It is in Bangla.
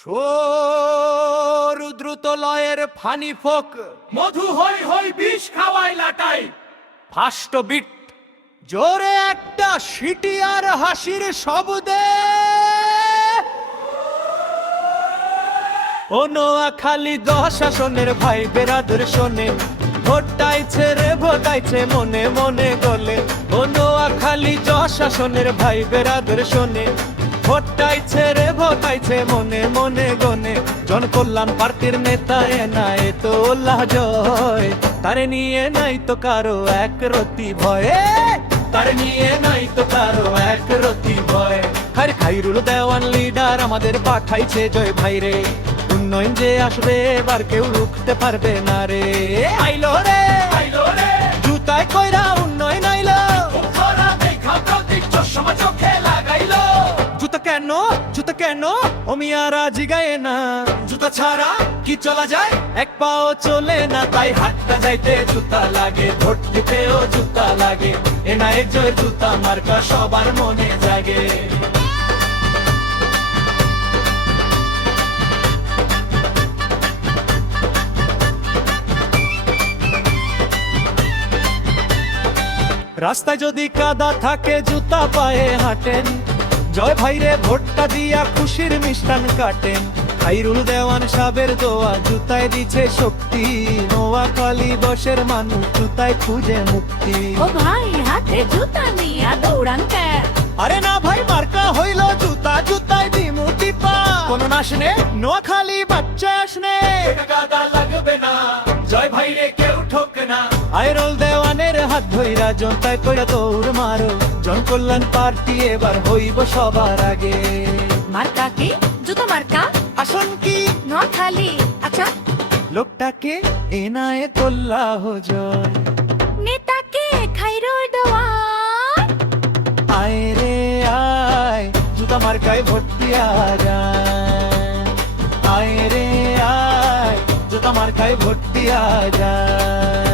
সুর দ্রুত লয়ের ফানি ফোক, মধু হই হই বিষ খাওয়াই লাটাই। ফাস্ট বিট, জোরে একটা সিটি আর হাসির শব্দে। ও নোয়াখালী 10 আসনের ভাই বেরাদুর শোনে, ভোটাইছে রে ভোটাইছে মনে মনে গলে। ও নোয়াখালী 10 আসনের ভাই বেরাদুর শোনে, ভোটাইছে রে ভোটাইছে মনে মনে গনে। জনকল্যাণ পার্টির নেতা এনায়ে তো উল্লাহ জয়, তারে নিয়ে নাই তো কারো এক রতি ভয়ে, তারে নিয়ে নাই তো কারো এক রতি ভয়। খাই খাইরুল দেওয়ান লিডার আমাদের পাঠাইছে জয় ভাই রে, উন্নয়ন যে আসবে এবার কেউ রুখতে পারবে না রে। আইলো রে আইলো রে জুতায় কইরা উন্নয়ন আইলো, খরা দেখা প্রতীক চশমা চোখে লাগাইলো। জুতা কেন জুতা কেন ও মিয়ারা জিগায় না, জুতা ছাড়া কি চলা যায়, এক পাও চলে না তাই হাঁটতে যাইতে জুতা লাগে, ভোট দিতেও জুতা লাগে। এনায়েত জয় জুতা মার্কা সবার মনে জাগে। রাস্তায় যদি কাদা থাকে জুতা পায়ে হাঁটেন, জয় ভাইরে ভোটটা দিয়া খুশির মিষ্টান কাটেন। খাইরুল দেওয়ান সাবের দোয়া জুতায় দিছে শক্তি, নোয়াখালী 10-এর মানুষ জুতায় খুঁজে মুক্তি। ও ভাই হাতে জুতা নিয়া দৌড়ান কে? আরে না ভাই মার্কা হইল জুতা, জুতায় দিমু টিপা। কোন নাশনে নোয়াখালী বাচ্চা আসনে, কাদা লাগবে না জয় ভাই রে কেউ ঠোক না। আইরুল দেওয়ানের হাত ধইরা জনতায় কইরা দৌড় মারো, জনকল্যাণ পার্টি এবার হইব সবার আগে। মার্কা কি? জুতা মার্কা? আসন কি? নোয়াখালী। আচ্ছা লোকটাকে এনায়েতুল্লাহ জয়, নেতাকে খাইরুল দেওয়ান। আয় রে আয় জুতা মার্কায় ভোট দিয়া যায়, আয় রে আয় জুতা মার্কায় ভোট দিয়া যায়।